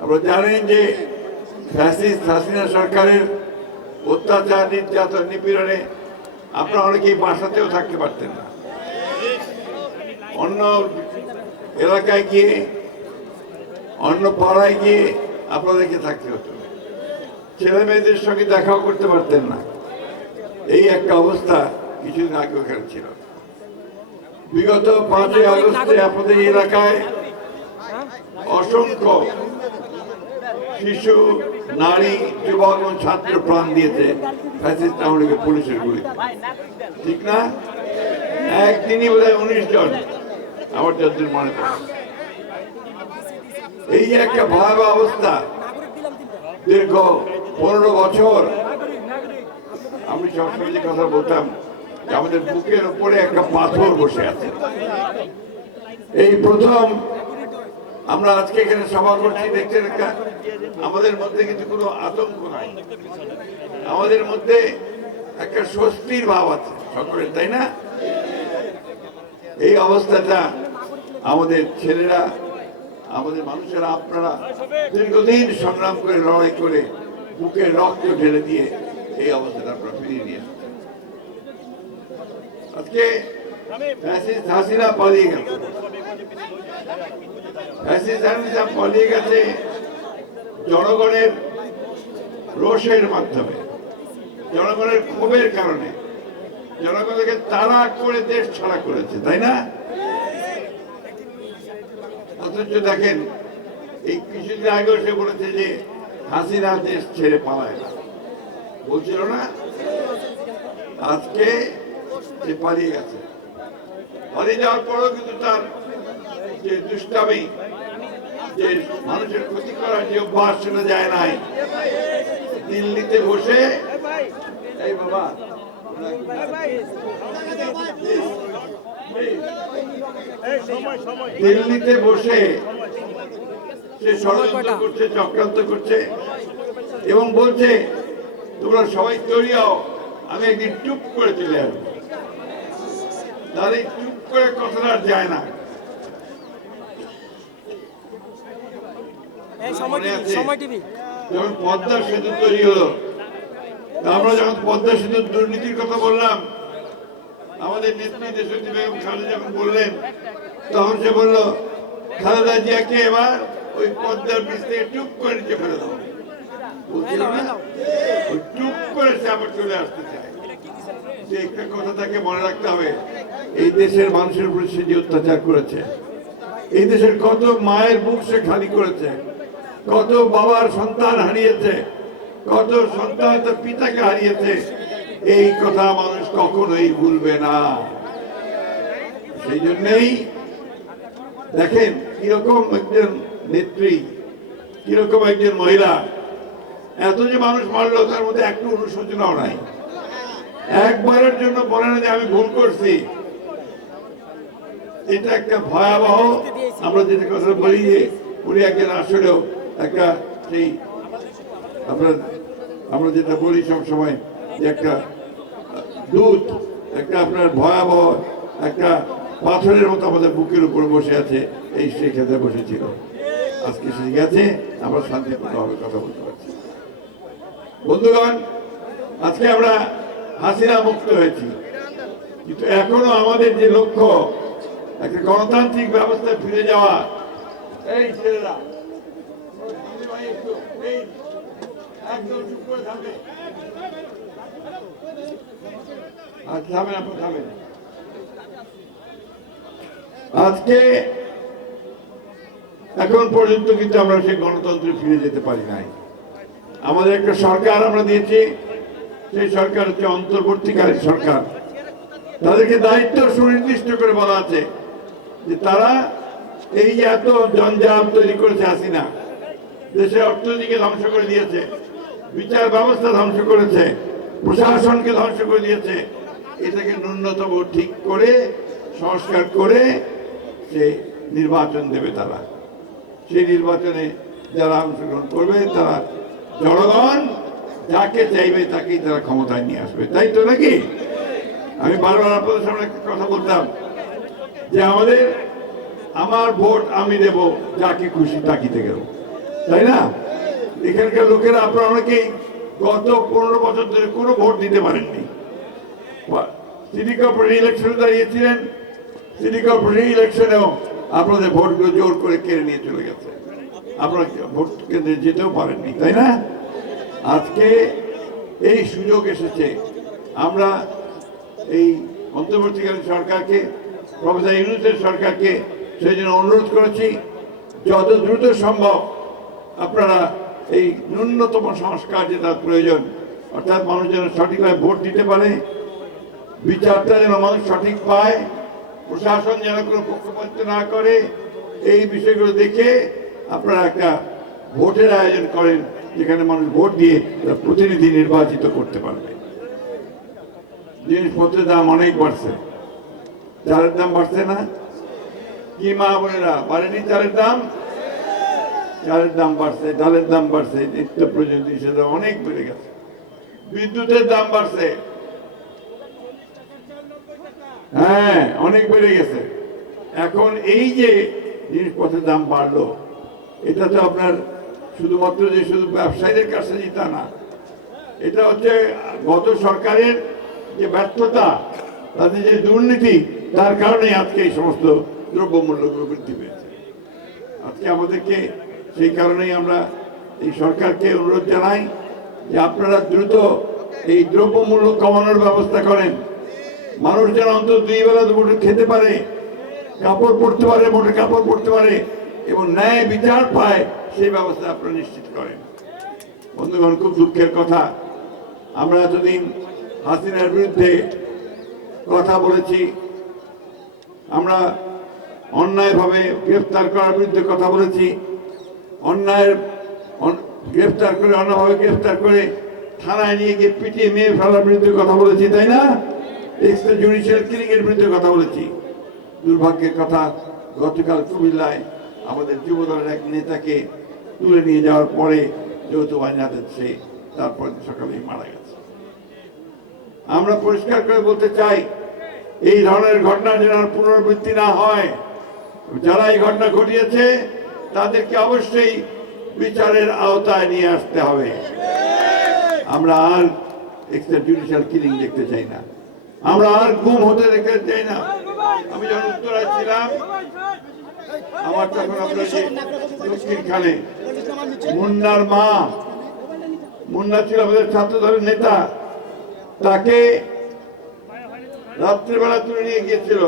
আপনারা জানেন যে ফ্যাসিস্ট হাসিনা সরকারের অত্যাচার, নির্যাতন, নিপীড়নে আপনারা অনেকেই বাসাতেও থাকতে পারতেন না। অন্য এলাকায় গিয়ে, অন্য পাড়ায় গিয়ে আপনাদেরকে থাকতে হতো। ছেলে মেয়েদের সঙ্গে দেখাও করতে পারতেন না। এই একটা অবস্থা কিছুদিন আগে ওখানে ছিল। বিগত পাঁচই আগস্টে আপনাদের এলাকায় অসংখ্য শিশু, নারী, যুবক এবং ছাত্র প্রাণ দিয়েছে ফ্যাসিস্ট আওয়ামী পুলিশের গুলিতে ঠিক না? একদিনই বোধ হয় উনিশ জন। আমার যতদিন মনে পড়ে। এই একটা ভয়াবহ অবস্থা। দীর্ঘ পনেরো বছর আমি সবসময় যে কথা বলতাম আমাদের বুকের উপরে একটা পাথর বসে আছে। এই প্রথম আমরা আজকে এখানে সভা করছি, দেখতে একটা আমাদের মধ্যে কিন্তু কোনো আতঙ্ক নাই। আমাদের মধ্যে একটা স্বস্তির ভাব আছে, সকলের, তাই না? এই অবস্থাটা আমাদের ছেলেরা, আমাদের মানুষেরা, আপনারা দীর্ঘদিন সংগ্রাম করে, লড়াই করে বুকে রক্ত ঢেলে দিয়ে এই অবস্থাটা আপনারা ফিরিয়ে নিয়ে। আজকে হাসিনা পালিয়ে গেছে পালিয়ে গেছে জনগণের রোষের মাধ্যমে, জনগণের ক্ষোভের কারণে, জনগণকে তাড়া করে দেশ ছাড়া করেছে, তাই না? অথচ দেখেন, এই কিছুদিন আগেও সে বলেছে যে হাসিনা দেশ ছেড়ে পালায় না। বলছিল না? আজকে সে পালিয়ে গেছে। পালিয়ে যাওয়ার পরেও কিন্তু তার যে দুষ্টামি, যে মানুষের ক্ষতি করার যে অভ্যাস সেটা যায় নাই। দিল্লিতে বসে, এই বাবা, দিল্লিতে বসে সে ষড়যন্ত্র করছে, চক্রান্ত করছে এবং বলছে, তোমরা সবাই তৈরি হও, আমি একদিন টুপ করে চলে আসব। এই চুপ করে কথাটা যায় না এই সময় মনে টিভি আছে? সময় টিভি যখন পদ্মা সেতু তৈরি হলো আমরা যখন পদ্মা সেতুর দুর্নীতির কথা বললাম আমাদের নেত্রী দেশত্রী বেগম খালেদা যখন বললেন তখন সে বলল খালেদা জিয়াকে এবার ওই পদ্মার বীজ থেকে টুপ করে নিচে ফেলে দাও। টুপ করে সে আবার চলে আসতে চায়। একটা কথা তাকে মনে রাখতে হবে এই দেশের মানুষের উপর সে যে অত্যাচার করেছে এই দেশের কত মায়ের বুক সে খালি করেছে। কত বাবার সন্তান হারিয়েছে, কত সন্তান তার পিতাকে হারিয়েছে, এই কথা মানুষ কখনোই ভুলবে না। সেই জন্যই দেখেন কীরকম একজন নেত্রী, কীরকম একজন মহিলা। এত যে মানুষ মারলো, তার মধ্যে একটু অনুশোচনাও নাই। একবারের জন্য বলে না যে আমি ভুল করছি। এটা একটা ভয়াবহ, আমরা যেটা কথা বলি যে উনি একজন আসলেও একটা সেই আপনার আমরা যেটা বলি সব সময় যে একটা দূত একটা আপনার ভয়াবহ একটা পাথরের মতো আমাদের বুকের উপর বসে আছে, এই সেখানে বসেছিল। আজকে সে গেছে, আমরা শান্তিপূর্ণভাবে কথা বলতে পারছি। বন্ধুগণ, আজকে আমরা হাসিনা মুক্ত হয়েছি। কিন্তু এখনও আমাদের যে লক্ষ্য, একটা গণতান্ত্রিক ব্যবস্থায় ফিরে যাওয়া, এই ছেলেরা আজকে এখন পর্যন্ত কিন্তু আমরা সেই গণতন্ত্রে ফিরে যেতে পারি নাই। আমাদের একটা সরকার আমরা দিয়েছি, সেই সরকার হচ্ছে অন্তর্বর্তীকালীন সরকার। তাদেরকে দায়িত্ব সুনির্দিষ্ট করে বলা আছে যে তারা এই এত জঞ্জাল তৈরি করেছে হাসিনা। দেশের অর্থনীতিকে ধ্বংস করে দিয়েছে, বিচার ব্যবস্থা ধ্বংস করেছে, প্রশাসনকে ধ্বংস করে দিয়েছে। এটাকে ন্যূনতম ঠিক করে, সংস্কার করে সে নির্বাচন দেবে তারা। সেই নির্বাচনে যারা অংশগ্রহণ করবে, তারা জনগণ যাকে চাইবে তাকেই তারা ক্ষমতায় নিয়ে আসবে। তাই তো নাকি? আমি বারবার আপনাদের সামনে কথা বলতাম যে আমাদের, আমার ভোট আমি দেব, যাকে খুশি তাকিতে গেল তাই না? এখানকার লোকেরা আপনারা অনেকেই গত পনেরো বছর ধরে কোনো ভোট দিতে পারেননি। সিটি কর্পোরেশন ইলেকশনে দাঁড়িয়েছিলেন সিটি কর্পোরেশন ইলেকশনেও আপনাদের ভোটগুলো জোর করে কেড়ে নিয়ে চলে গেছে। আপনারা ভোট কেন্দ্রে যেতেও পারেননি, তাই না? আজকে এই সুযোগ এসেছে। আমরা এই অন্তর্বর্তীকালীন সরকারকে, প্রফেসর ইউনুসের সরকারকে সেই জন্য অনুরোধ করেছি, যত দ্রুত সম্ভব আপনারা এই ন্যূনতম সংস্কার যেটা প্রয়োজন, অর্থাৎ মানুষ যেন সঠিকভাবে ভোট দিতে পারে, বিচারটা যেন মানুষ সঠিক পায়, প্রশাসন যেন কোনো পক্ষপাত না করে, এই বিষয়গুলো দেখে আপনারা একটা ভোটের আয়োজন করেন, যেখানে মানুষ ভোট দিয়ে প্রতিনিধি নির্বাচিত করতে পারবে। জিনিসপত্রের দাম অনেক বাড়ছে। চালের দাম বাড়ছে না? কি মা বোনেরা, বাড়েনি চালের দাম? চালের দাম বাড়ছে ডালের দাম বাড়ছে, নিত্য জিনিসের দাম অনেক বেড়ে গেছে। বিদ্যুতের দাম বাড়ছে। হ্যাঁ অনেক বেড়ে গেছে। এখন এই যে জিনিসপত্রের দাম বাড়লো, এটা তো আপনার শুধুমাত্র যে শুধু ব্যবসায়ীদের কাছে তা না, এটা হচ্ছে গত সরকারের যে ব্যর্থতা তাদের যে দুর্নীতি, তার কারণে আজকে এই সমস্ত দ্রব্যমূল্যগুলো বৃদ্ধি পেয়েছে। আজকে আমাদেরকে সেই কারণেই আমরা এই সরকারকে অনুরোধ জানাই যে আপনারা দ্রুত এই দ্রব্যমূল্য কমানোর ব্যবস্থা করেন। মানুষ যেন অন্তত দুই বেলা দুপুরে খেতে পারে, কাপড় পরতে পারে মোটে কাপড় পরতে পারে এবং ন্যায় বিচার পায়, সেই ব্যবস্থা আপনারা নিশ্চিত করেন। বন্ধুগণ, খুব দুঃখের কথা, আমরা এতদিন হাসিনার বিরুদ্ধে কথা বলেছি। আমরা অন্যায়ভাবে গ্রেফতার করার বিরুদ্ধে কথা বলেছি। অন্যায়ের অন- গ্রেফতার করে অন্যভাবে গ্রেফতার করে থানায় নিয়ে গিয়ে পিটিয়ে মেয়ে ফেলার বিরুদ্ধে কথা বলেছি, তাই না? এক্সট্রা জুডিশিয়াল কিলিং এর বিরুদ্ধে কথা বলেছি। দুর্ভাগ্যের কথা, গতকাল কুমিল্লায় আমাদের যুবদলের এক নেতাকে তুলে নিয়ে যাওয়ার পরে যৌথ বাহিনী হাতে সে তারপর সকালেই মারা গেছে। আমরা পরিষ্কার করে বলতে চাই, এই ধরনের ঘটনা যেন পুনরাবৃত্তি না হয়, যারা এই ঘটনা ঘটিয়েছে তাদেরকে অবশ্যই বিচারের আওতায় নিয়ে আসতে হবে। আমরা আর এক্সট্রা জুডিশিয়াল কিলিং দেখতে চাই না। আমরা আর গুম হতে দেখতে চাই না। আমি যখন উত্তরায় ছিলাম, আমার তখন আমরা খানে, মুন্নার মা, মুন্না ছিল আমাদের ছাত্র দলের নেতা, তাকে রাত্রিবেলা তুলে নিয়ে গিয়েছিল,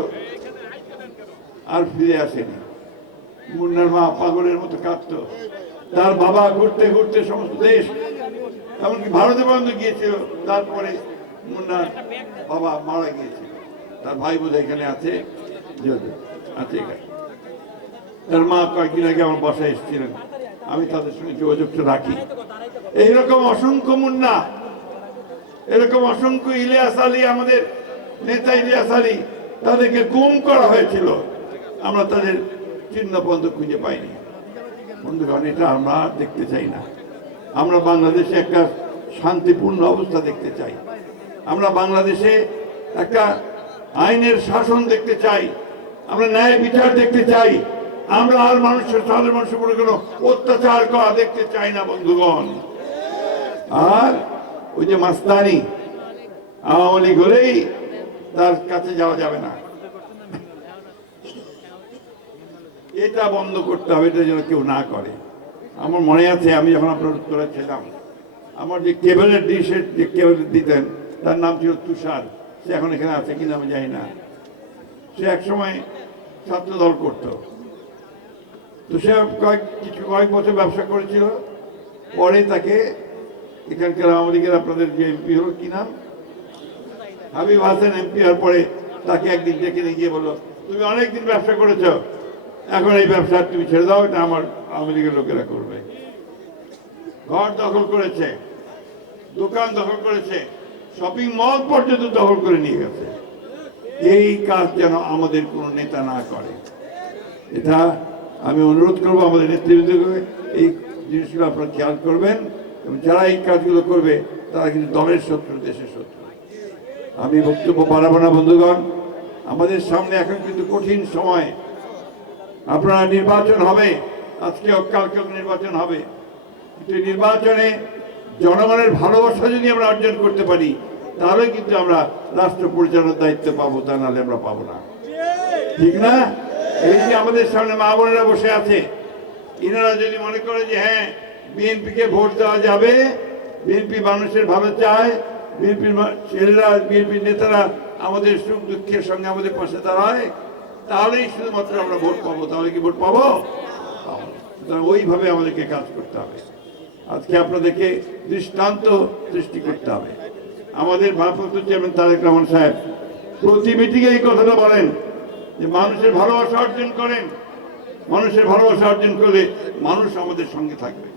আর ফিরে আসেনি। মুন্নার মা পাগলের মতো কাঁদতো। তার বাবা ঘুরতে ঘুরতে সমস্ত দেশ, এমনকি ভারতে পর্যন্ত গিয়েছিল, তারপরে মুন্নার বাবা মারা গিয়েছিল। তার ভাই বোধ এখানে আছে আছে তার মা কয়েকদিন আগে আমার বাসায় এসেছিলেন। আমি তাদের সঙ্গে যোগাযোগটা রাখি। এইরকম অসংখ্য মুন্না, এরকম অসংখ্য ইলিয়াস আলী, আমাদের নেতা ইলিয়াস আলী, তাদেরকে গুম করা হয়েছিল। আমরা তাদের চিহ্ন পর্যন্ত খুঁজে পাইনি। বন্ধুগণ, এটা আমরা দেখতে চাই না। আমরা বাংলাদেশে একটা শান্তিপূর্ণ অবস্থা দেখতে চাই। আমরা বাংলাদেশে একটা আইনের শাসন দেখতে চাই। আমরা ন্যায় বিচার দেখতে চাই। আমরা আর মানুষের, সাধারণ মানুষের উপরে কোনো অত্যাচার করা দেখতে চাই না, বন্ধুগণ। আর ওই যে মাস্তানি আওয়ামী লীগ হলেই তার কাছে যাওয়া যাবে না। এটা বন্ধ করতে হবে, এটা যেন কেউ না করে। আমার মনে আছে, আমি যখন আপনার উত্তরে ছিলাম, আমার যে কেবলের ডিশের যে কেবল দিতেন, তার নাম ছিল তুষার। সে এখন এখানে আছে কিনা আমি জানি না। সে একসময় ছাত্র দল করতো। তো সে কয়েক, কিছু কয়েক বছর ব্যবসা করেছিল। পরে তাকে এখানকার আওয়ামী লীগের আপনাদের যে এমপি হলো, কি নাম? হাবিব হাসান এমপি হওয়ার পরে তাকে একদিন ডেকে নিয়ে গিয়ে বলল, তুমি অনেকদিন ব্যবসা করেছ এখন এই ব্যবসা তুমি ছেড়ে দাও, এটা আমার আওয়ামী লীগের লোকেরা করবে। ঘর দখল করেছে, দোকান দখল করেছে শপিং মল পর্যন্ত দখল করে নিয়ে গেছে। এই কাজ যেন আমাদের কোনো নেতা না করে। এটা আমি অনুরোধ করব আমাদের নেতৃবৃন্দকে, এই জিনিসগুলো আপনারা খেয়াল করবেন, এবং যারা এই কাজগুলো করবে, তারা কিন্তু দলের শত্রু, দেশের শত্রু। আমি বক্তব্য বাড়াবো না, বন্ধুগণ। আমাদের সামনে এখন কিন্তু কঠিন সময়। আপনারা নির্বাচন হবে। আজকে কালকে নির্বাচন হবে। কিন্তু নির্বাচনে জনগণের ভালোবাসা যদি আমরা অর্জন করতে পারি, তাহলে কিন্তু আমরা রাষ্ট্র পরিচালনার দায়িত্ব পাবো, তা নাহলে আমরা পাবো না। ঠিক না? এই যে আমাদের সামনে মা বোনেরা বসে আছে এনারা যদি মনে করে যে হ্যাঁ বিএনপিকে ভোট দেওয়া যাবে, বিএনপি মানুষের ভালো চায়, বিএনপির ছেলেরা, বিএনপির নেতারা আমাদের সুখ দুঃখের সঙ্গে আমাদের পাশে দাঁড়ায় তাহলেই শুধুমাত্র আমরা ভোট পাবো, তাহলে কি ভোট পাবো? সুতরাং ওইভাবে আমাদেরকে কাজ করতে হবে। আজকে আপনাদেরকে দৃষ্টান্ত সৃষ্টি করতে হবে। আমাদের ভারপ্রাপ্ত চেয়ারম্যান তারেক রহমান সাহেব প্রতি মিটিংয়ে এই কথাটা বলেন যে মানুষের ভালোবাসা অর্জন করেন। মানুষের ভালোবাসা অর্জন করলে মানুষ আমাদের সঙ্গে থাকবে।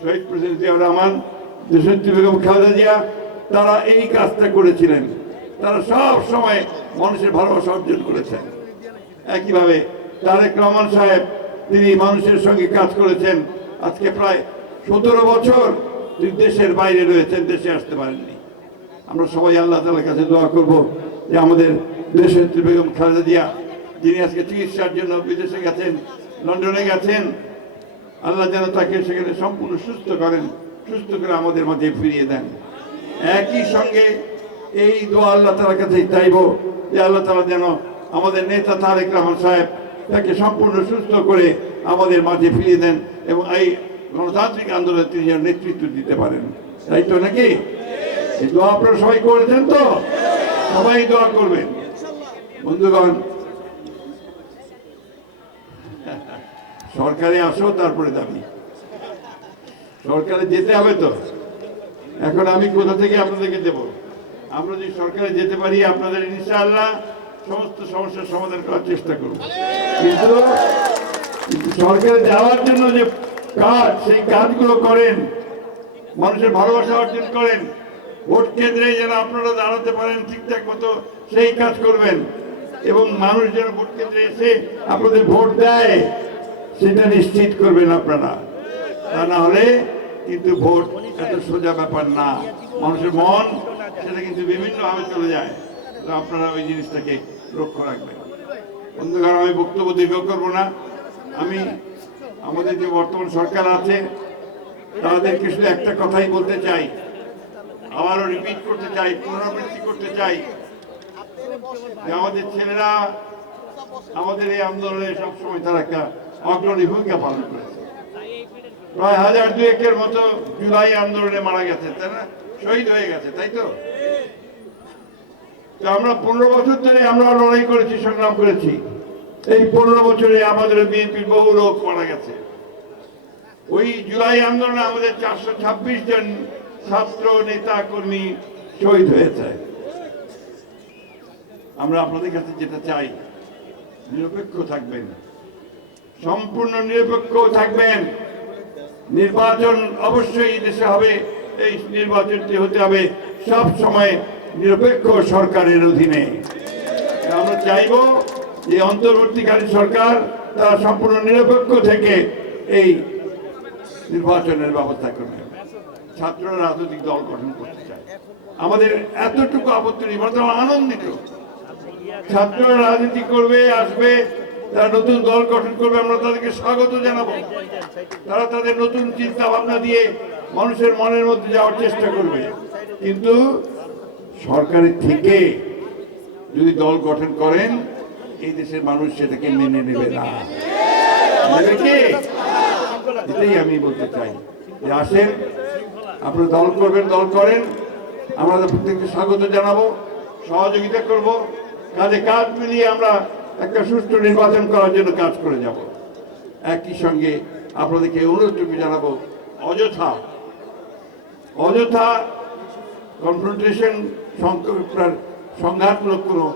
শহীদ প্রেসিডেন্ট জিয়াউর রহমান, দেশনেত্রী বেগম খালেদা জিয়া, তারা এই কাজটা করেছিলেন। তারা সব সময় মানুষের ভালোবাসা অর্জন করেছেন। একইভাবে তারেক রহমান সাহেব, তিনি মানুষের সঙ্গে কাজ করেছেন। আজকে প্রায় সতেরো বছর তিনি দেশের বাইরে রয়েছেন, দেশে আসতে পারেননি। আমরা সবাই আল্লাহ তালার কাছে দোয়া করব যে আমাদের দেশের বেগম খালেদা জিয়া, যিনি আজকে চিকিৎসার জন্য বিদেশে গেছেন, লন্ডনে গেছেন, আল্লাহ যেন তাকে সেখানে সম্পূর্ণ সুস্থ করেন, সুস্থ করে আমাদের মাঝে ফিরিয়ে দেন। একই সঙ্গে এই দোয়া আল্লাহ তালার কাছে চাইব যে আল্লাহ তালা যেন আমাদের নেতা তারেক রহমান সাহেব তাকে সম্পূর্ণ সুস্থ করে আমাদের মাঝে ফিরিয়ে দেন এবং এই গণতান্ত্রিক আন্দোলনে তিনি যেন নেতৃত্ব দিতে পারেন। তাই তো নাকি? এই দোয়া আপনারা সবাই করেছেন তো? সবাই দোয়া করবেন। বন্ধুগণ, সরকারে আসো, তারপরে দাবি। সরকারে যেতে হবে তো? এখন আমি কোথা থেকে আপনাদেরকে দেব? আমরা যদি সরকারে যেতে পারি, আপনাদের ইনশাআল্লাহ সমস্ত সমস্যার সমাধান করার চেষ্টা করব। কিন্তু সরকারে যাওয়ার জন্য যে কাজ, সেই কাজগুলো করেন, মানুষের ভালোবাসা অর্জন করেন, ভোট কেন্দ্রে যেন আপনারা দাঁড়াতে পারেন ঠিকঠাক মতো, সেই কাজ করবেন। এবং মানুষ যেন ভোট কেন্দ্রে এসে আপনাদের ভোট দেয়, সেটা নিশ্চিত করবেন আপনারা। তা না হলে কিন্তু ভোট এত সোজা ব্যাপার না। মানুষের মন, সেটা কিন্তু বিভিন্নভাবে চলে যায়। আপনারা ওই জিনিসটাকে লক্ষ্য রাখবেন। বন্ধুগণ আমি বক্তব্য দীর্ঘ করব না। আমি, আমাদের যে বর্তমান সরকার আছে, তাদেরকে শুধু একটা কথাই বলতে চাই। আবারও রিপিট করতে চাই, পুনরাবৃত্তি করতে চাই। যে আমাদের ছেলেরা, আমাদের এই আন্দোলনে সবসময় তারা একটা অগ্রণী ভূমিকা পালন করেছে। প্রায় হাজার দুয়েকের মতো জুলাই আন্দোলনে মারা গেছে না? শহীদ হয়ে গেছে, তাই তো? আমরা পনেরো বছর ধরে আমরা লড়াই করেছি, সংগ্রাম করেছি। এই পনেরো বছরে আমাদের বিএনপির বহু লোক মারা গেছে। ওই জুলাই আন্দোলনে আমাদের চারশো ছাব্বিশ জন ছাত্র, নেতা, কর্মী শহীদ হয়েছে। আমরা আপনাদের কাছে যেটা চাই, নিরপেক্ষ থাকবেন। সম্পূর্ণ নিরপেক্ষ থাকবেন। নির্বাচন অবশ্যই দেশে হবে, এই নির্বাচনটি হতে হবে সব সময়। নিরপেক্ষ সরকারের অধীনে। আমরা চাইব যে অন্তর্বর্তীকালীন সরকার তারা সম্পূর্ণ নিরপেক্ষ থেকে এই নির্বাচনের ব্যবস্থা করবে। ছাত্ররা রাজনৈতিক দল গঠন করতে চায়। আমাদের এতটুকু আপত্তি নেই বরং আমরা আনন্দিত। ছাত্ররা রাজনীতি করবে, আসবে, তারা নতুন দল গঠন করবে, আমরা তাদেরকে স্বাগত জানাব। তারা তাদের নতুন চিন্তা ভাবনা দিয়ে মানুষের মনের মধ্যে যাওয়ার চেষ্টা করবে। কিন্তু সরকারের থেকে যদি দল গঠন করেন, এই দেশের মানুষ সেটাকে মেনে নেবে না। এটাই আমি বলতে চাই। যে আসেন, আপনারা দল করবেন, দল করেন। আমরা প্রত্যেককে স্বাগত জানাব, সহযোগিতা করব। কাজে কাজ মিলিয়ে আমরা একটা সুষ্ঠু নির্বাচন করার জন্য কাজ করে যাব। একই সঙ্গে আপনাদেরকে অনুরোধটুকু জানাব, অযথা অযথা কনফ্রন্টেশন সংঘাতমূলক কোনো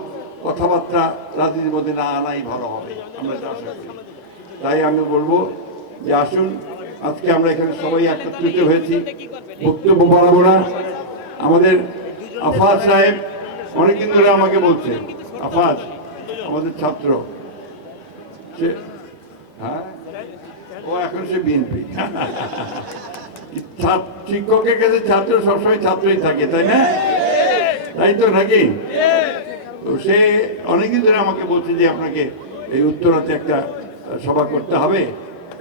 কথাবার্তা রাজনীতির মধ্যে না আনাই ভালো হবে, আমরা এটা আশা করি। তাই আমি বলব যে আসুন, আজকে আমরা এখানে সবাই একত্রিত হয়েছি, বক্তব্য বাড়াবো না আমাদের আফাজ সাহেব অনেকদিন ধরে আমাকে বলছে, আফাজ, আমাদের ছাত্র, সে হ্যাঁ? ও এখন সে বিএনপি। শিক্ষকের কাছে ছাত্র সবসময় ছাত্রই থাকে, তাই না? তাই তো নাকি? তো সে অনেকদিন ধরে আমাকে বলছে যে আপনাকে এই উত্তরাতে একটা সভা করতে হবে।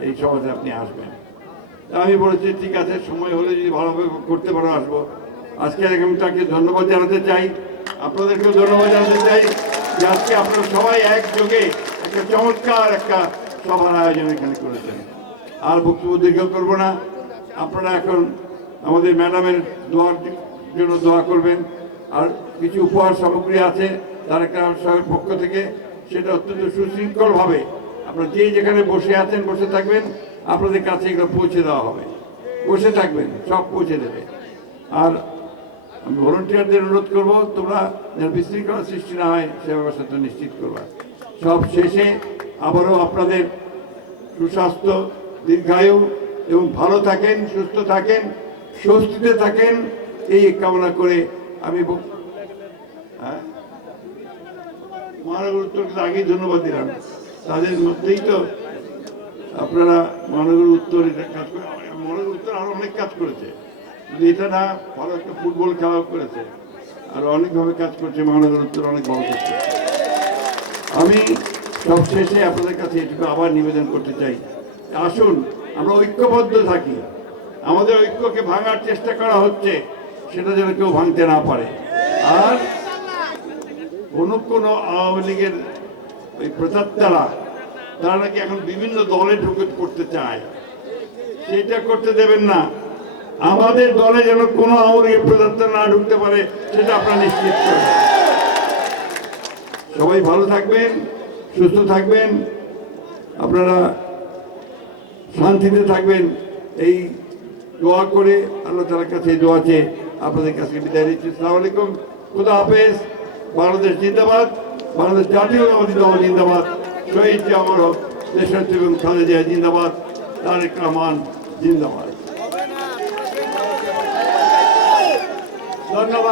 এই সভাতে আপনি আসবেন। আমি বলেছি, ঠিক আছে, সময় হলে যদি ভালোভাবে করতে পারো, আসব। আজকে আমি তাকে ধন্যবাদ জানাতে চাই। আপনাদেরকেও ধন্যবাদ জানাতে চাই যে আজকে আপনারা সবাই একযোগে একটা চমৎকার একটা সভার আয়োজন এখানে করেছেন। আর বক্তব্য দীর্ঘ করব না। আপনারা এখন আমাদের ম্যাডামের দোয়ার জন্য দোয়া করবেন। আর কিছু উপহার সামগ্রী আছে তার সাহেবের পক্ষ থেকে, সেটা অত্যন্ত সুশৃঙ্খলভাবে আপনারা যে যেখানে বসে আছেন, বসে থাকবেন, আপনাদের কাছে এগুলো পৌঁছে দেওয়া হবে। বসে থাকবেন, সব পৌঁছে দেবে। আর আমি ভলেন্টিয়ারদের অনুরোধ করব, তোমরা যেন বিশৃঙ্খলা সৃষ্টি না হয়, সে ব্যবস্থাটা নিশ্চিত করবা। সব শেষে আবারও আপনাদের সুস্বাস্থ্য, দীর্ঘায়ু এবং ভালো থাকেন, সুস্থ থাকেন, স্বস্তিতে থাকেন, এই কামনা করে আমি হ্যাঁ? মহানগর উত্তরকে আগেই ধন্যবাদ দিলাম। তাদের মধ্যেই তো আপনারা মহানগর উত্তর এটা কাজ করে মহানগর উত্তর আরও অনেক কাজ করেছে। কিন্তু এটা না ভালো একটা ফুটবল খেলাও করেছে, আর অনেকভাবে কাজ করছে মহানগর উত্তর অনেক ভালো কাজ করছে। আমি সব শেষে আপনাদের কাছে এটুকু আবার নিবেদন করতে চাই। আসুন, আমরা ঐক্যবদ্ধ থাকি। আমাদের ঐক্যকে ভাঙার চেষ্টা করা হচ্ছে। সেটা যেন কেউ ভাঙতে না পারে। আর কোনো কোনো আওয়ামী লীগের ওই প্রচারতারা তারা নাকি এখন বিভিন্ন দলে ঢুকে করতে চায়। সেটা করতে দেবেন না। আমাদের দলে যেন কোনো আওয়ামী লীগের প্রচারতা না ঢুকতে পারে, সেটা আপনারা নিশ্চিত করেন। সবাই ভালো থাকবেন, সুস্থ থাকবেন, আপনারা শান্তিতে থাকবেন। এই দোয়া করে আল্লাহ তালার কাছে দোয়া চেয়ে আপনাদের কাছে বিদায় নিচ্ছি। সালাম আলাইকুম। খুদা হাফেজ। বাংলাদেশ জিন্দাবাদ। বাংলাদেশ জাতীয়তাবাদী দল জিন্দাবাদ। শহীদ জামর হক দেশের এবং খালেদিয়া জিন্দাবাদ। তারেক রহমান জিন্দাবাদ। ধন্যবাদ।